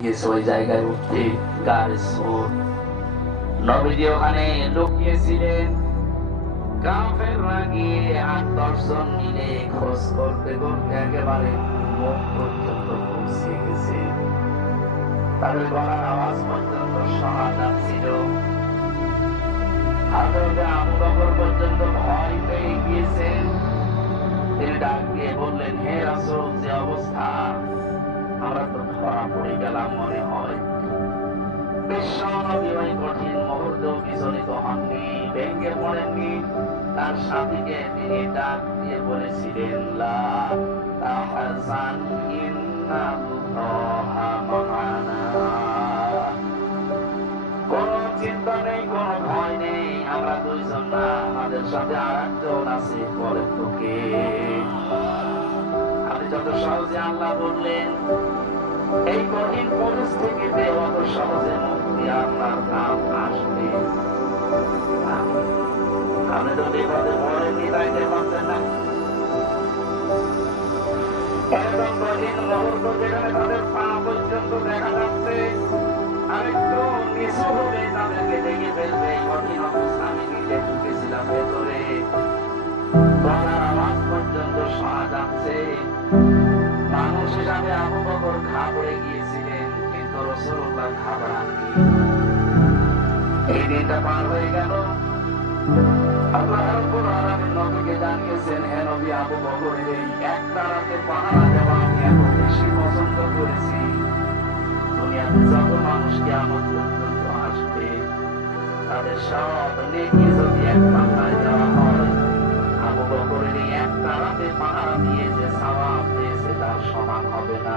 গেছে ওই জায়গায় উঠতে নবীজি ওখানে লুকিয়েছিলেন। মিলে খোঁজ করতে করতে একেবারে মুখ পর্যন্ত পৌঁছে গেছে। তাদের গলার আওয়াজ পর্যন্ত শোনা যাচ্ছিল হাজরতে আবু পর্যন্ত ভয় পেয়ে গিয়েছেন। তিনি ডাক দিয়ে বললেন, হে রাসূল, যে অবস্থা? পড়ে গেলাম মনে হয়। কঠিন মুহূর্ত বিচলিত হননি পড়েননি। তার সাথীকে তিনি ডাক দিয়ে বলেছিলেন কোন চিন্তা নেই, কোন ভয় নেই। আমরা দুইজন না, আমাদের সাথে আর একজন আছে, বলেন তোকে যত সহজে আল্লাহ বললেন, এই কঠিন পরিস্থিতিতে অত সহজে মুক্তি আপনার নাম আসবে। আপনি তো বিপদে পড়েননি তাইতে পারছেন না। এরকম কঠিন মুহূর্ত যেখানে পর্যন্ত দেখা যাচ্ছে আরেকটু নিচু হলে তাদেরকে দেখে ফেলবে কঠিন অবস্থা। ঘাবড়ে গিয়েছিলেন, কিন্তু রসুল্লাহ ঘাবড়াননি। এই দিনটা পার হয়ে গেল। আবু বকরের এই আসবে সব যদি এক পাল্লায় হয় পাহারা দিয়ে যে সওয়াব পেয়েছে, তার সমান হবে না।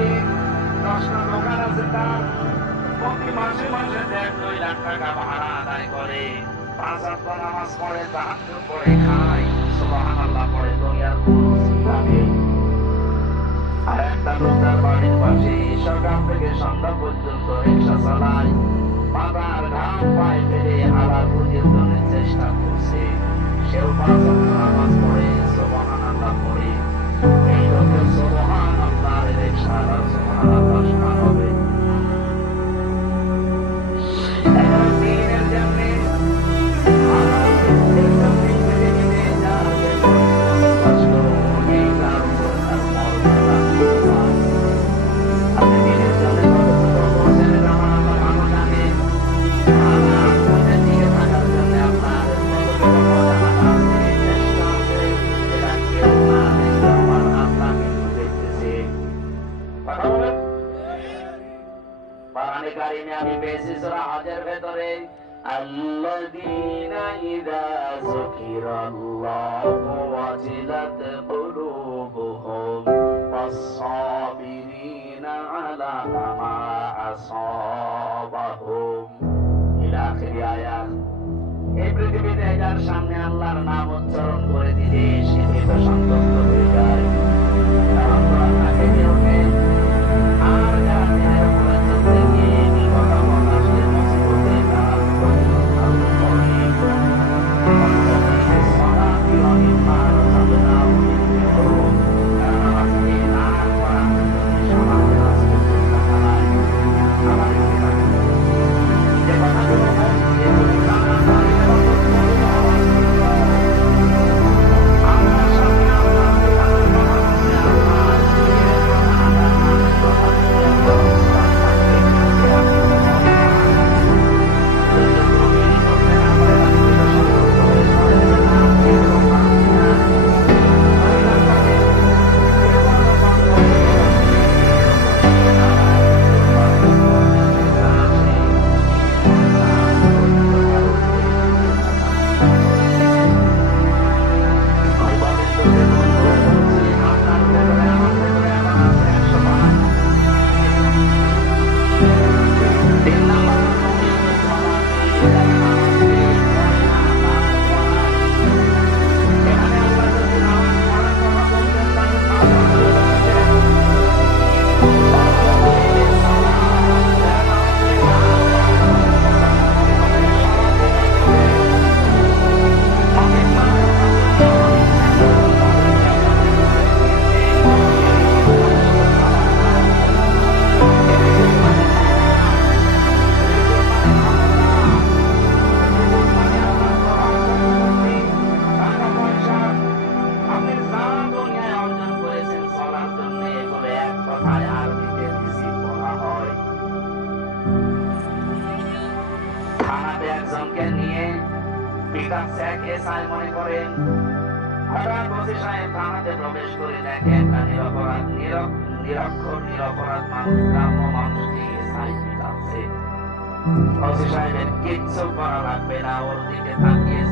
মালিক দশটা দোকান আছে তার প্রতি মাসে মাসে দেড় দুই লাখ টাকা ভাড়া আদায় করে পাঁচ আট নামাজ পড়ে তাহাজ্জুদ পড়ে খায়। সুবহানাল্লাহ পড়ে দুনিয়ার কোনো চিন্তা নেই আর একটা লোক তার বাড়ির পাশে সকাল থেকে সন্ধ্যা পর্যন্ত রিক্সা চালায় মাথার ঘাম পায়ে ফেলে হালাল রুজির Bye. কারিমে আমি পেয়েছি সূরা হজের ভেতরে এই পৃথিবীতে যার সামনে আল্লাহর নাম উচ্চারণ করে দিলে সে ভীত সন্তুষ্ট হয়ে যায়। আর ডাকছে এক করেন হঠাৎ নিরপরাধ নিরক নিরক্ষর, নিরপরাধ মানুষকে এসআই পিটাচ্ছে সাহেবের কিচ্ছু করা লাগবে না, ওর দিকে তাকিয়ে